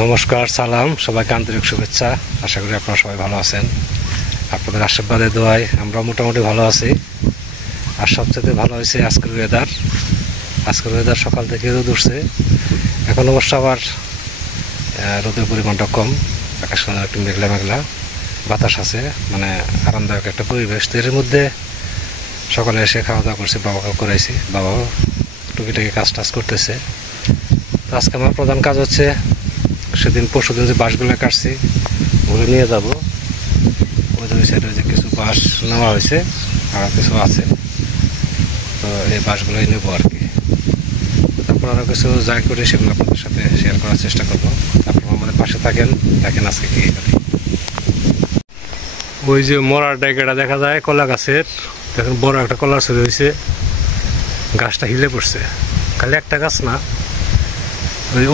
নমস্কার, সালাম, সবাইকে আন্তরিক শুভেচ্ছা। আশা করি আপনারা সবাই ভালো আছেন। আপনাদের আশীর্বাদে দোয়ায় আমরা মোটামুটি ভালো আছি। আর সবচেয়ে ভালো হয়েছে আজকের ওয়েদার সকাল থেকে রোদ উঠছে। এখন অবশ্য আবার রোদের পরিমাণটা কম, আকাশ একটু মেঘলা মেঘলা, বাতাস আছে, মানে আরামদায়ক একটা পরিবেশ। তো এর মধ্যে সকালে এসে খাওয়া দাওয়া করছি, বাবাকে করাইছি, বাবাও টুকিটাকি কাজ টাজ করতেছে। তো আজকে আমার প্রধান কাজ হচ্ছে পরশুদিন যে বাঁশগুলো কাটছি ওগুলো নিয়ে যাব। ওই সাইডে যে কিছু বাঁশ নেওয়া হয়েছে আর কিছু আছে, তো এই বাঁশগুলোই নেবো আর কি। তারপর আরও কিছু যাই করে সেগুলো আপনাদের সাথে শেয়ার করার চেষ্টা করবো। আপনারা আমাদের পাশে থাকেন, দেখেন আজকে কি করি। ওই যে মরার ডাইকাটা দেখা যায় কলা গাছের, দেখেন বড় একটা কলার ছড়ি হয়েছে, গাছটা হিলে পড়ছে। খালি একটা গাছ না,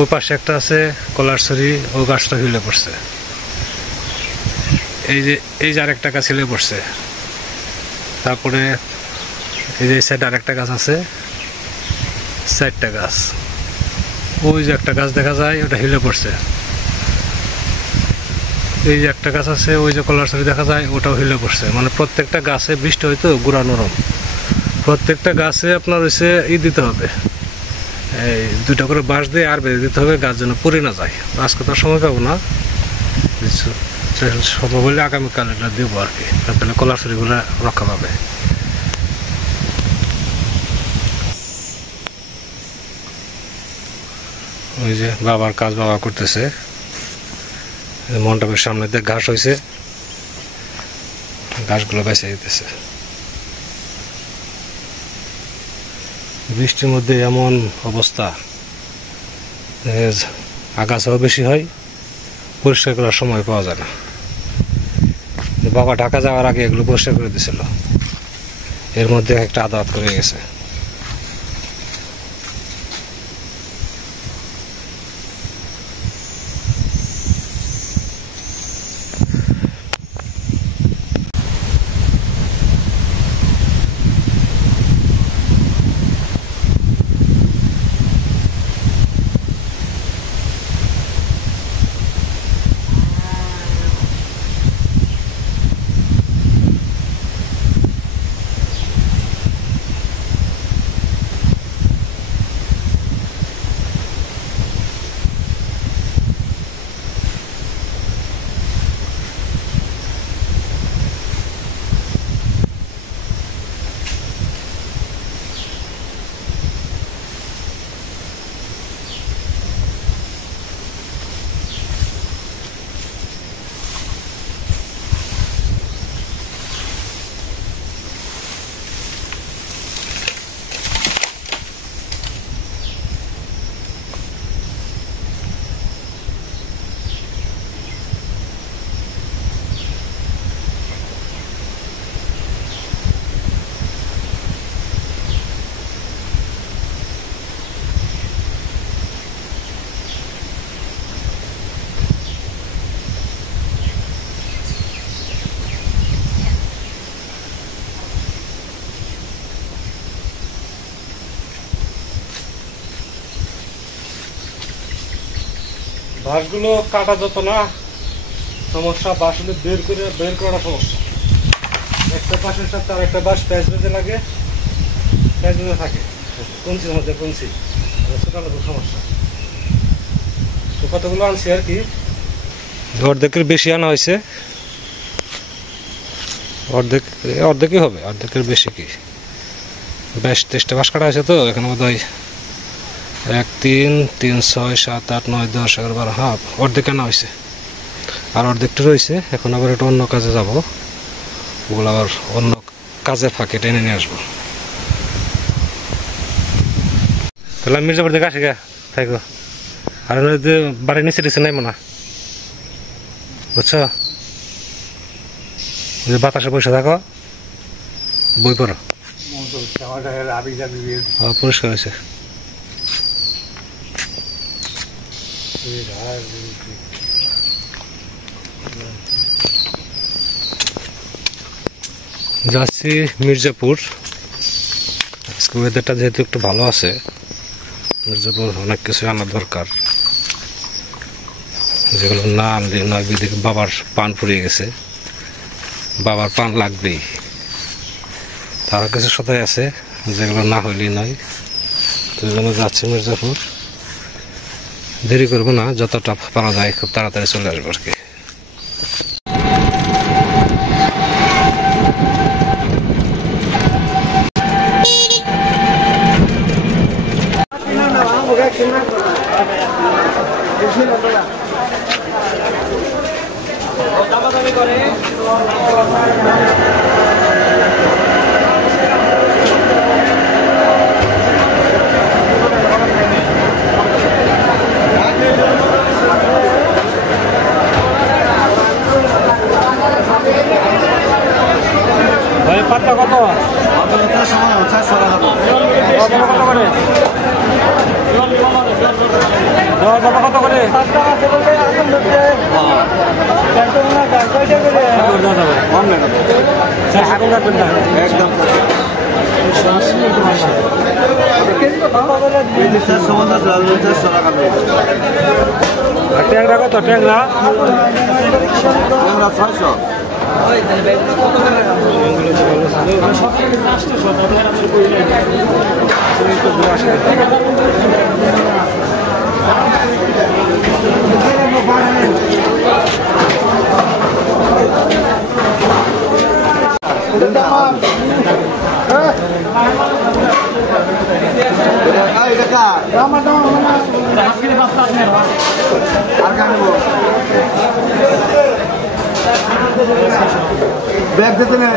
ওই পাশে একটা আছে কলার ছড়ি, ও গাছটা হিলে পড়ছে। এই যে আরেকটা গাছ হিলে পড়ছে। তারপরে এই যে সাইড আরেকটা গাছ আছে, 4টা গাছ। ওই যে একটা গাছ দেখা যায়, ওটা হিলে পড়ছে। এই যে একটা গাছ আছে, ওই যে কলার ছড়ি দেখা যায়, ওটাও হিলে পড়ছে। মানে প্রত্যেকটা গাছে বৃষ্টি হয়তো গুড়া নরম, প্রত্যেকটা গাছে আপনার হচ্ছে দিতে হবে, এই 2টা করে বাঁশ দিয়ে আর বেঁধে দিতে হবে, গাছ যেন পড়ে না যায়। আজকে তো সময় পাবো না, সম্ভব হলে আগামীকাল এটা দেবো আর কি, তাহলে কলার ছড়িগুলো রক্ষা পাবে। ওই যে বাবার কাজ বাবা করতেছে, মণ্ডপের সামনে দিয়ে ঘাস হয়েছে, ঘাসগুলো বেঁচে দিতেছে। বৃষ্টির মধ্যে এমন অবস্থা, আগাছাও বেশি হয়, পরিষ্কার করার সময় পাওয়া যায় না। বাবা ঢাকা যাওয়ার আগে এগুলো পরিষ্কার করে দিয়েছিল, এর মধ্যে একটা আদালত করে গেছে। বাঁশগুলো কাটা যেত না সমস্যা, বাঁশগুলো বের করা সমস্যা। একটা বাঁশের সাথে আর একটা বাঁশ প্যাঁচ বেঁধে লাগে, প্যাঁচ বেঁধে থাকে কঞ্চির মধ্যে, কঞ্চি ছোটানো খুব সমস্যা। তো কতগুলো আনছি আর কি, অর্ধেকের বেশি আনা হয়েছে, অর্ধেকই হবে, অর্ধেকের বেশি কি, বেশ 23টা বাঁশ কাটা হয়েছে। তো এখানে বোধ হয় 1 3 3 6 7 8 9 10 11 12, হ্যাঁ অর্ধেক আনা হয়েছে, আর অর্ধেকটা রয়েছে। এখন আবার একটু অন্য কাজে যাব, ওগুলো আবার অন্য কাজের ফাঁকে টেনে নিয়ে আসবো। তাহলে মির্জাপুর থেকে আসি গা থাকো, আর বাড়ির নিচে টিচে নাই মনে, বুঝছো? বাতাসে বসে থাকো, বই পড়ো, পরিষ্কার হয়েছে। যাচ্ছি মির্জাপুর। আজকে ওয়েদারটা যেহেতু একটু ভালো আছে, মির্জাপুর অনেক কিছু আনা দরকার। যেগুলো না আনলে নয়, বিদিকে বাবার পান পুড়িয়ে গেছে, বাবার পান লাগবেই। তারা কিছু সদাই আছে যেগুলো না হইলেই নয়। তো এই জন্য যাচ্ছি মির্জাপুর, দেরি করবো না, যতটা পারা যায় খুব তাড়াতাড়ি চলে আসবো আর কি। পাত্তা কত? কত করে? একদম ট্যাংরা কত? ট্যাংরা 600। ব্যাগ দিতে নেই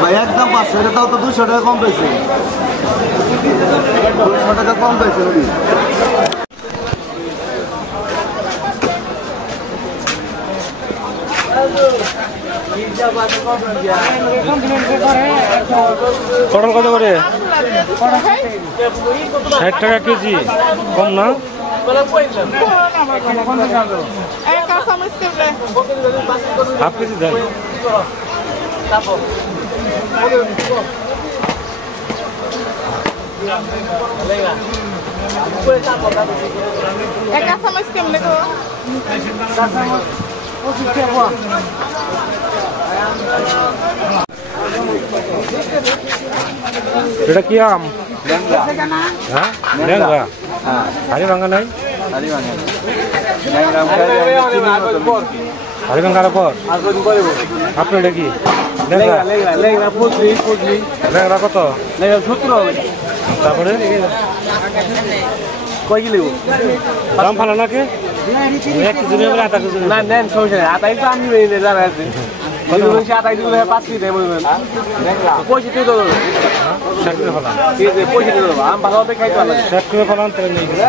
ভাই, একদম 500। এটাও তো 200 টাকা কম পেয়েছে, 200 টাকা কম পেয়েছে। পটল কত করে? 60 টাকা কেজি, কম না? হাফ কেজি দেন। এটা কি আম? হ্যাঁ, ল্যাংড়া। হাড়ি ভাঙা নাই? হাড়ি ভাঙার পর আপনার এটা কি? ল্যাংড়া কত? 70 হবে। তারপরে কয় কিলো দাম ভালো নাকি? 1 কেজি নেবেন, আধা কেজি না নেন, সমস্যা নেই। আটাই তো আমি জানা আছে, 5 কেজি 65 দেবো। 60 করে ফেলান, 65 দেবো। আম ভালো হবে, খাইতে ভালো। 60 করে ফেলান, তাহলে নিয়ে গেলে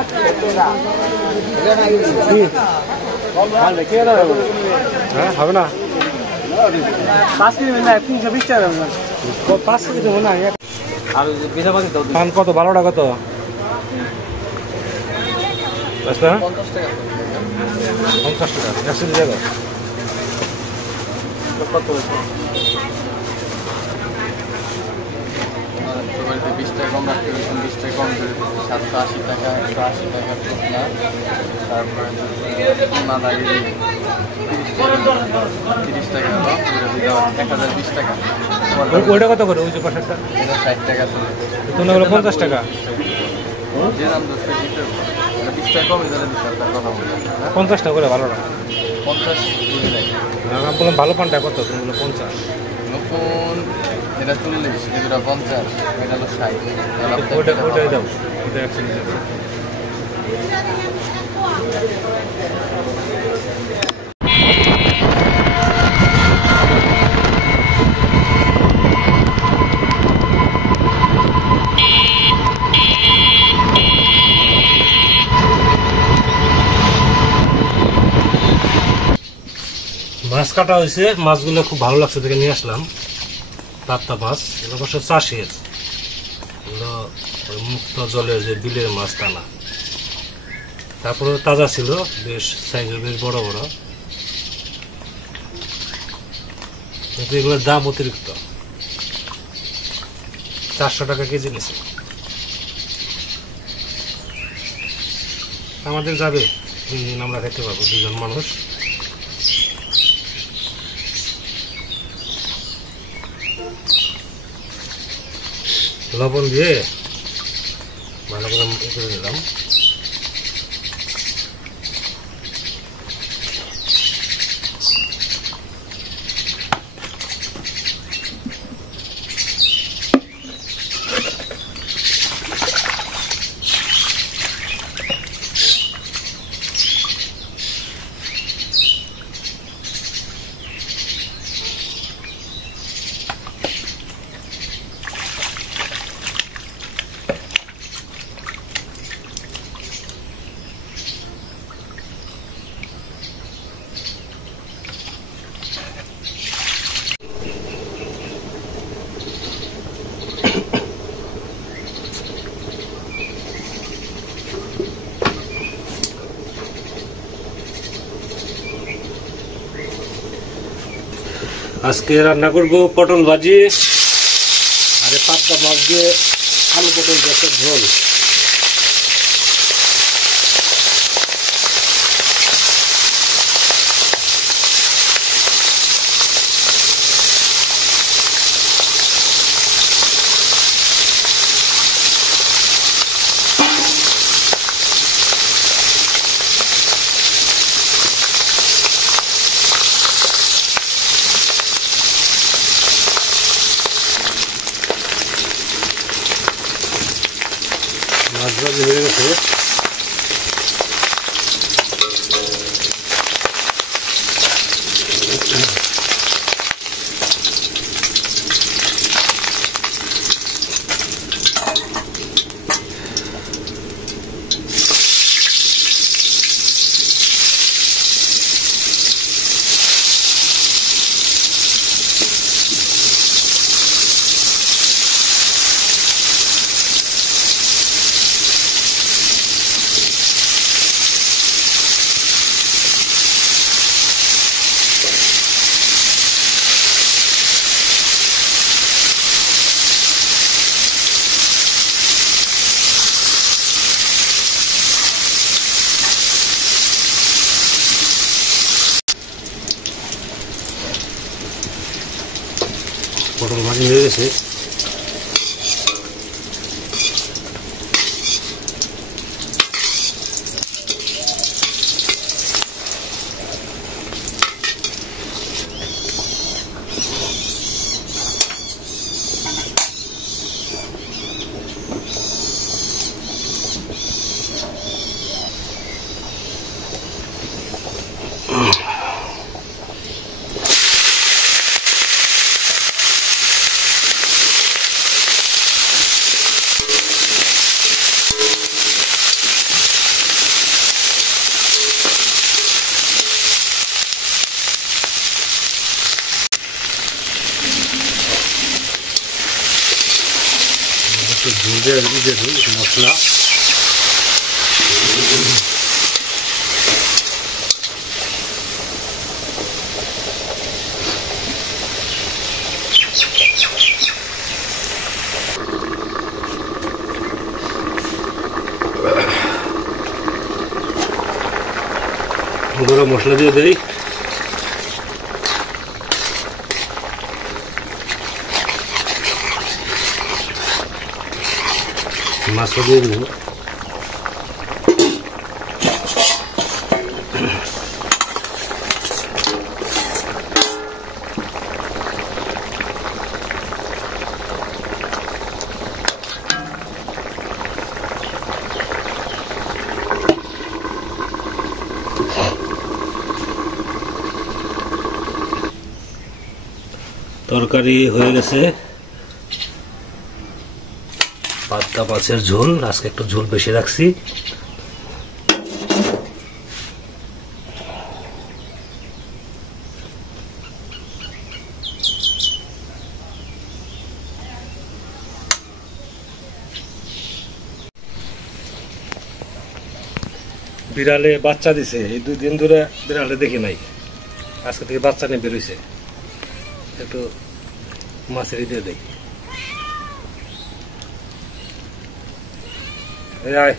হ্যাঁ হবে না। 5 কেজি না, 320 টাকা দেবো। 5 কেজি দেবো না। আর পান কত? 12 টাকা কত? 50 টাকা। 50 টাকা 100 টাকা কত? 20 টাকা কম রাখতে, 20 টাকা কম করে 780 টাকা, 180 টাকা টুকনা। তারপরে না লাগে 30 টাকা, 1020 টাকা। ওইটা কত করে? ওই যে পাশেরটা 60 টাকা, তুমি হলো 50 টাকা। যে দাম 10 টাকা কমে যাবে, 50 টাকা করে। ভালো না 50 বললাম, ভালো পানটা কত? তুমি বলো 50। নতুন এটা 40, এটা 50, এটা হলো 60। ওইটাই দাও, ওইটা 100। মাছ কাটা হয়েছে, মাছগুলো খুব ভালো লাগছে দেখে নিয়ে আসলাম। টাটকা মাছ, এগুলো অবশ্য চাষের, এগুলো মুক্ত জলের যে বিলের মাছ তা না। তারপরে তাজা ছিল, বেশ সাইজের, বেশ বড় বড়, কিন্তু এগুলোর দাম অতিরিক্ত। 400 টাকা কেজি নিচ্ছে। আমাদের যাবে 2-3 দিন আমরা খেতে পারবো 2 জন মানুষ। লবণ দিয়ে ভালো করে করে নিলাম। আজকে রান্না করব পটল ভাজি আর পাবদা মাছ দিয়ে আলু পটল দিয়ে ঝোল। মাছ ভাজি হয়ে গেছে। পটল ভাজি হয়ে গেছে। ঝোল দিয়ে দিই মশলা। গরম মশলা দিয়ে দিই। মাছটা দিয়ে দেব। তরকারি হয়ে গেছে। পাবদা মাছের ঝোল, আজকে একটু ঝোল বেশি রাখছি। বিড়ালে বাচ্চা দিছে, এই 2 দিন ধরে বিড়ালে দেখি নাই, আজকে থেকে বাচ্চা নিয়ে বেরোইছে। একটু মাছের দিয়ে দেই। এই আয়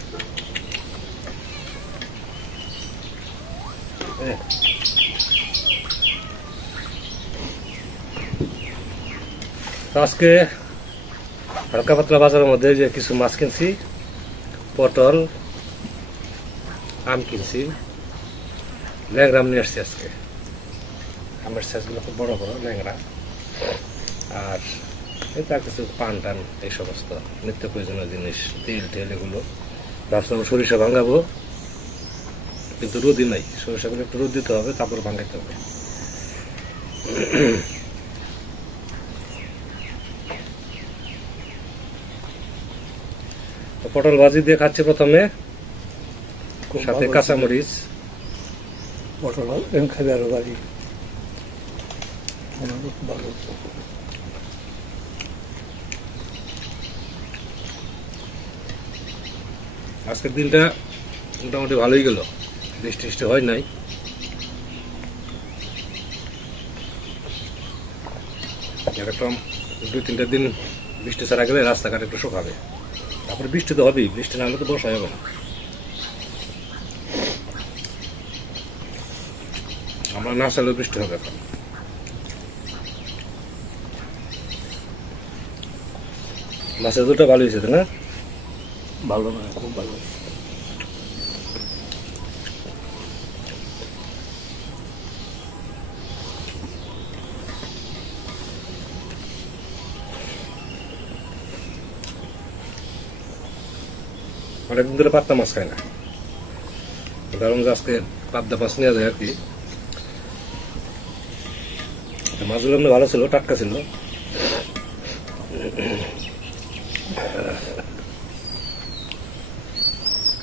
আজকে হালকা পাতলা বাজারের মধ্যে যে কিছু মাছ কিনছি, পটল, আম কিনছি, ল্যাংড়া নিয়ে আসছি আজকে। আমের সাইজগুলো খুব বড় বড় ল্যাংড়া, আর এটা কিছু পান টান এই সমস্ত নিত্য প্রয়োজনীয় জিনিস, তেল টেল এগুলো। ভাবছিলাম সরিষা ভাঙাবো, কিন্তু রোদই নাই। সরিষাগুলো একটু রোদ দিতে হবে, তারপর ভাঙাইতে হবে। পটল ভাজি দিয়ে খাচ্ছি প্রথমে, সাথে কাঁচামরিচ। পটল খাবে আরো বাড়ি ভালো। আজকের দিনটা মোটামুটি ভালোই গেল, বৃষ্টি টিষ্টি হয় নাই। এরকম 2-3 দিন বৃষ্টি ছাড়া গেলে রাস্তাঘাট একটু শুকাবে, তারপরে বৃষ্টি তো হবেই। বৃষ্টি না হলে তো বর্ষা হবে না। আমরা না চাইলেও বৃষ্টি হবে এখন। মাছের দুটো ভালো হয়েছে না? ভালো না, খুব ভালো। অনেকদিন ধরে পাত্তা মাছ খায় না, কারণ আজকে পাবদা মাছ নেওয়া যায় আর কি। মাছগুলো এমনি ভালো ছিল, টাটকা ছিল।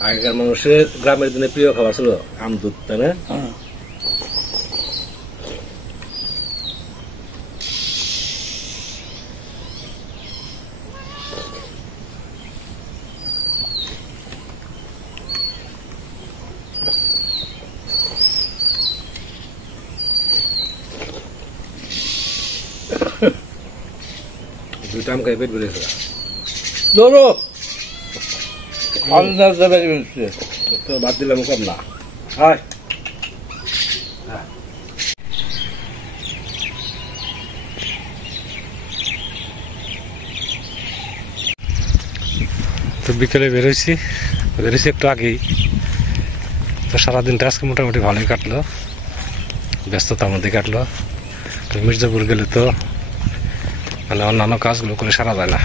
আগেকার মানুষের গ্রামের দিনে প্রিয় খাবার ছিল আম দুধ, তাই না? দুইটা আম খাই পেট বেড়েছে। ধরো তো বাদ দিলাম কম না। হাই তো বিকেলে বেরোইছি একটু আগেই। তো সারাদিনটা আজকে মোটামুটি ভালোই কাটলো, ব্যস্ততার মধ্যে কাটলো। তো মির্জাপুর গেলে তো মানে অন্যান্য কাজগুলো করে সারা যায় না।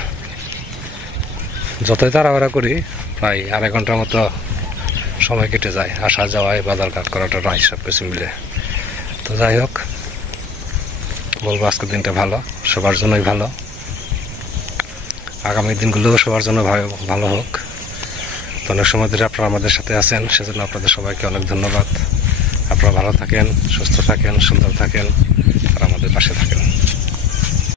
যতই তাড়াহুড়া করি প্রায় আড়াই ঘন্টার মতো সময় কেটে যায় আসা যাওয়ায়, বাজার ঘাট করাটা নয়, সব কিছু মিলে। তো যাই হোক, বলবো আজকের দিনটা ভালো, সবার জন্যই ভালো। আগামী দিনগুলো সবার জন্য ভালো হোক। তো অনেক সময় ধরে আপনারা আমাদের সাথে আছেন, সেজন্য আপনাদের সবাইকে অনেক ধন্যবাদ। আপনারা ভালো থাকেন, সুস্থ থাকেন, সুন্দর থাকেন, আর আমাদের পাশে থাকেন।